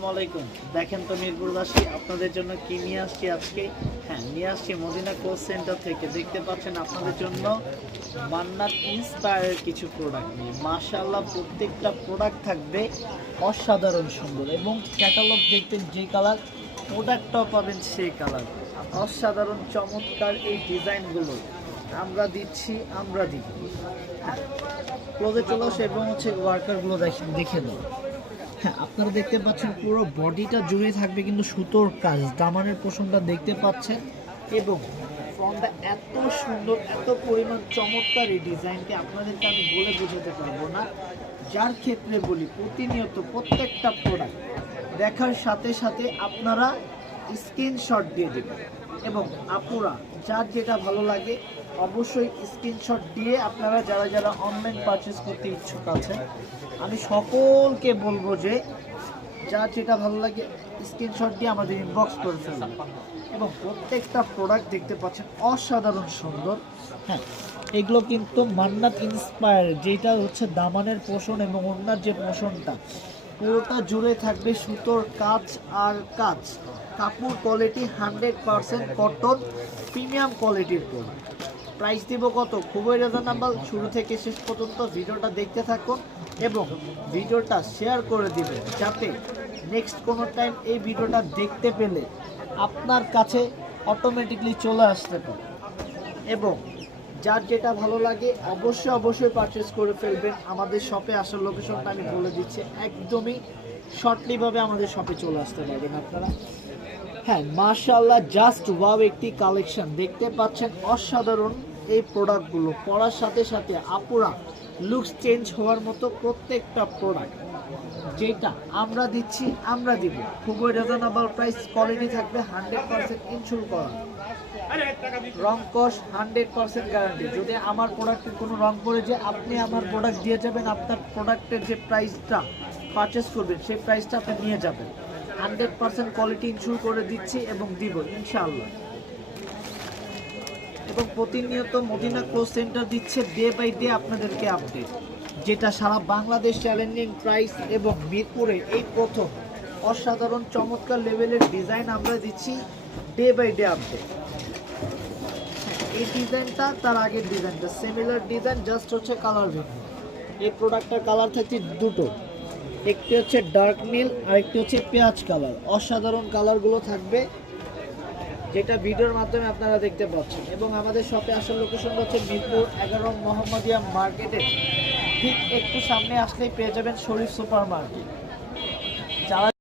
আসসালামাইকুম। দেখেন তো মিরপুরবাসী, আপনাদের জন্য কি নিয়ে আসছি আজকে। নিয়ে আসছি মদিনা ক্লোথ সেন্টার থেকে। দেখতে পাচ্ছেন আপনাদের জন্য মান্নাত ইন্সপায়ারের কিছু প্রোডাক্ট নিয়ে। মাশাআল্লাহ, প্রত্যেকটা প্রোডাক্ট থাকবে অসাধারণ সুন্দর এবং ক্যাটালগ দেখবেন যে কালার, প্রোডাক্টটাও পাবেন সেই কালার। অসাধারণ চমৎকার এই ডিজাইনগুলো আমরা দিচ্ছি, আমরা দিব। ক্লোজে চলে আসে এবং ওয়ার্কারগুলো দেখে দাও। আপনারা দেখতে পাচ্ছেন পুরো বডিটা জুড়ে থাকবে কিন্তু সুতোর কাজ, দামানের পোষণটা দেখতে পাচ্ছেন এবং ফ্রন্টটা এত সুন্দর, এত পরিমাণ চমৎকার এই ডিজাইনকে আপনাদেরকে আমি বলে বোঝাতে পারবো না। যার ক্ষেত্রে বলি, প্রতিনিয়ত প্রত্যেকটা প্রোডাক্ট দেখার সাথে সাথে আপনারা স্ক্রিনশট দিয়ে দেবেন এবং আপুরা যার যেটা ভালো লাগে অবশ্যই স্ক্রিনশট দিয়ে আপনারা যারা যারা অনলাইন পারচেস করতে ইচ্ছুক আছেন, আমি সকলকে বলবো যে যার যেটা ভালো লাগে স্ক্রিনশট দিয়ে আমাদের ইনবক্স করে ফেলবেন। এবং প্রত্যেকটা প্রোডাক্ট দেখতে পাচ্ছেন অসাধারণ সুন্দর। এগুলো কিন্তু মান্নাত ইন্সপায়ার, যেটা হচ্ছে দামানের পোষণ এবং ওনার যে পোষণটা পুরোটা জুড়ে থাকবে সুতোর কাজ আর কাজ। কাপড় কোয়ালিটি 100% কটন, প্রিমিয়াম কোয়ালিটির প্রোডাক্ট। প্রাইস দিব কত? খুবই রিজনেবল। শুরু থেকে শেষ পর্যন্ত ভিডিওটা দেখতে থাকুন এবং ভিডিওটা শেয়ার করে দিবেন, যাতে নেক্সট কোনো টাইম এই ভিডিওটা দেখতে পেলে আপনার কাছে অটোমেটিকলি চলে আসতে পারে। এবং যার যেটা ভালো লাগে অবশ্যই পারচেস করে ফেলবেন। আমাদের শপে আসার লোকেশনটা আমি বলে দিচ্ছি, একদমই শর্টলিভাবে আমাদের শপে চলে আসতে পারবেন আপনারা। মাশাআল্লাহ, জাস্ট ওয়াও একটি কালেকশন দেখতে পাচ্ছেন। অসাধারণ এই প্রোডাক্টগুলো পরার সাথে সাথে আপুরা লুকস চেঞ্জ হওয়ার মতো প্রত্যেকটা প্রোডাক্ট যেটা আমরা দিচ্ছি, আমরা দিব খুবই রিজনেবল প্রাইস। কোয়ালিটি থাকবে 100% ইনশিওর করা, রং কস 100% গ্যারান্টি। যদি আমার প্রোডাক্টের কোনো রং পড়ে যায়, আপনি আমার প্রোডাক্ট দিয়ে যাবেন, আপনার প্রোডাক্টের যে প্রাইসটা পারচেস করবেন সেই প্রাইসটা আপনি নিয়ে যাবেন। 100% কোয়ালিটি ইনশিওর করে দিচ্ছি এবং দিব ইনশাআল্লাহ। এবং প্রতিনিয়ত মদিনা ক্লোথ সেন্টার দিচ্ছে ডে বাই ডে আপনাদেরকে আপডেট, যেটা সারা বাংলাদেশ চ্যালেঞ্জিং প্রাইস এবং মিরপুরে এই প্রথম অসাধারণ চমৎকার লেভেলের ডিজাইন আমরা দিচ্ছি ডে বাই ডে আপডেট। এই ডিজাইনটা তার আগের ডিজাইনটা সিমিলার ডিজাইন, জাস্ট হচ্ছে কালার ভিন্ন। এই প্রোডাক্টটার কালার থাকছে দুটো, একটি হচ্ছে ডার্ক নীল আর একটি হচ্ছে পেঁয়াজ কালার। অসাধারণ কালারগুলো থাকবে, যেটা ভিডিওর মাধ্যমে আপনারা দেখতে পাচ্ছেন। এবং আমাদের শপে আসার লোকেশনটা হচ্ছে মিরপুর 11 মোহাম্মদিয়া মার্কেটের ঠিক একটু সামনে আসলেই পেয়ে যাবেন শরীফ সুপার মার্কেট। যারা